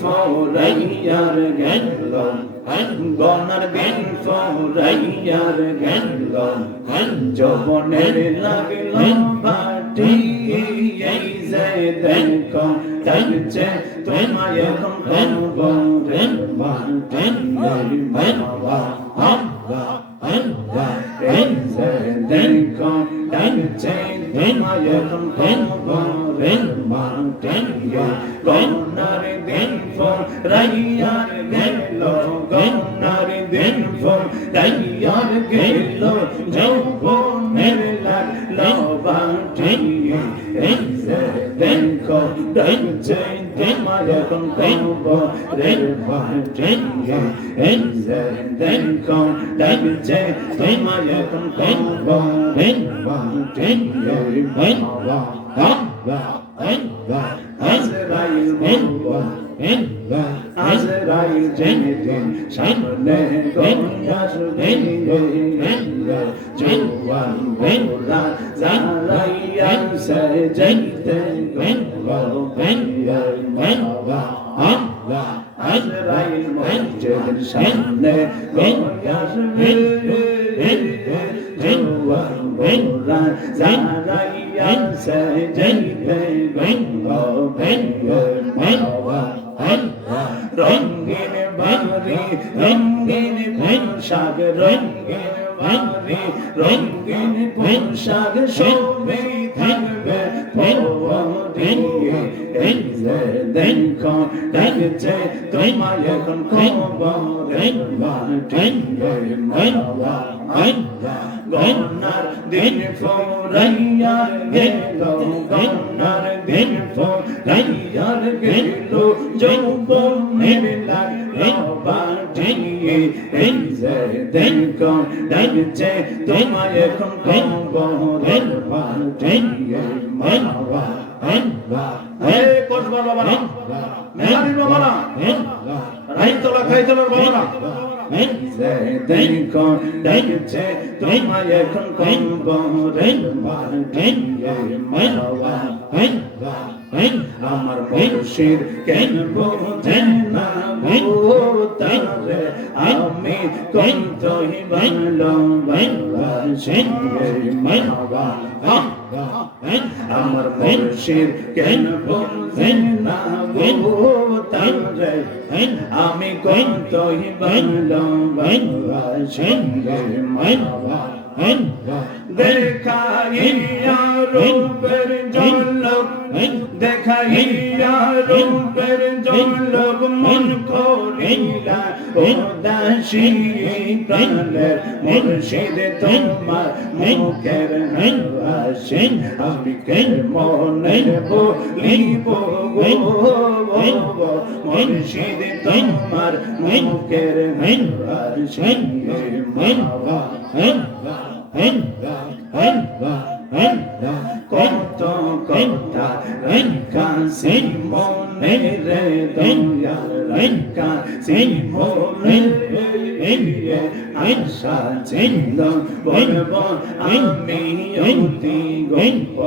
ফরাইয়ার গেল গনার দিন ফরাইয়ার গেল যবনের লাগল বাটি এই যে দেখো যাচ্ছে তোমায় এখন করব রে বাটি বাবা আব্বা আব্বা এই যে দেখো যাচ্ছে তোমায় এখন করব ফরাইয়ার গেল গনার দিন ফরাইয়ার গেল যৌবনের লাগল বাটি এই যে দেখো যাচ্ছে তোমায় এখন করব রে বাটি এই যে দেখো যাচ্ছে তোমায় এখন করব রে বাটি বাবা আব্বা রঙ্গিন পোশাক রঙ্গিন বাড়ি রঙ্গিন পোশাক সবে থাকবে তোমায় এখন খবর গন্নার দিন ফরাইয়ার গেল গন্নার দিন ফরাইয়ার গেল যৌবনের লাগল বাটিয়ে এই যে দেখো দেখছে তোমায় এখন খবর বাটিয়ে মানবা হে কোটবার বাবা মেহারির বাবা না রাইতলা খাইতলার বাবা না দেখো দেখছে তোমায় এখন খবর মানবা আমার মুর্শিদ কেন বোঝেন না আমি কন্তই বানলো বানবাসেন মানবা আমার মুর্শিদ কেন বোঝেন না আমি কন্তই বানলো দেখাইয়া রূপের জলক দেখাইয়া রূপের জলক মন করিলা ও দাসী প্রাণের মুর্শিদ তোমার মুখের হাসেন আমি কেন মনে বলিব মুর্শিদ তোমার মুখের হাসেন কত কথা সেই মনে রে রেখা সেই মনে আশা ছিল বলব আমি অতি গল্প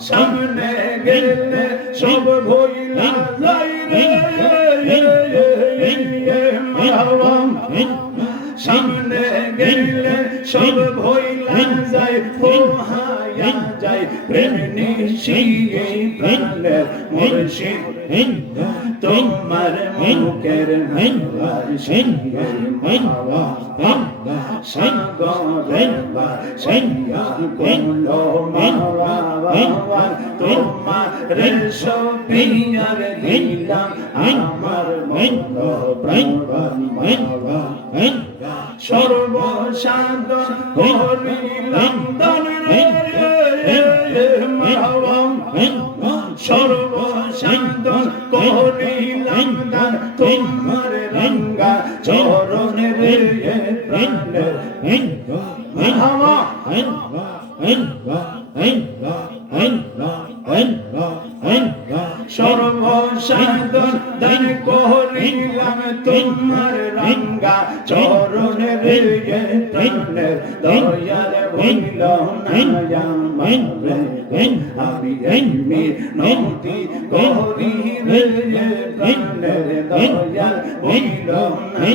সামনে গেলে সব ভইলা যায় পোহায়া যায় প্রেম নিশিয়ে প্রাণের মুর্শিদ। তোমার মুখের হাসেন সাগরের বাসেন সর্বসাদ সর্বসাদ করিলাম তোমার সর্বসাধন দান করিলাম তোমার রঙ্গা চরণের প্রাণের দয়াল হইল আমি এমনি নদী করি রে দয়াল হইল না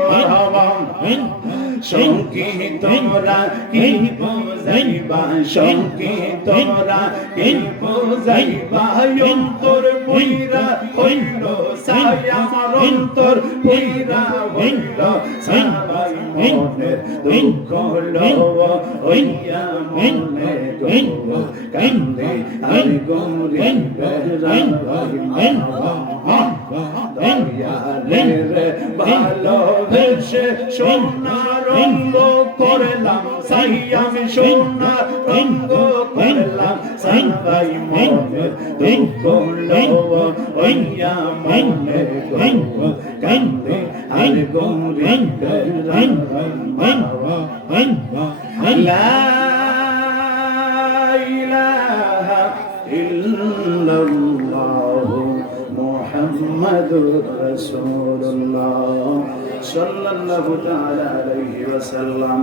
সঙ্গীতরা কি বোঝাইবা সঙ্গীতরা কি বোঝাইবা অন্তর পইরা হইল সায়া অন্তর পইরা হইল সাবাই মনের দুঃখ লব হইয়া মনে কান্দে আর গৌরে ভালোবেসে সোনা রঙ্গ সাই আমি সোনা রঙ্গ করলাম সাই মনে দুঃখ লব হইয়া মনে দুঃখ কান্দে আর গৌরে লা ইলাহা ইল্লাল্লাহ মুহাম্মাদুর রাসূলুল্লাহ সাল্লাল্লাহু তাআলা আলাইহি ওয়াসাল্লাম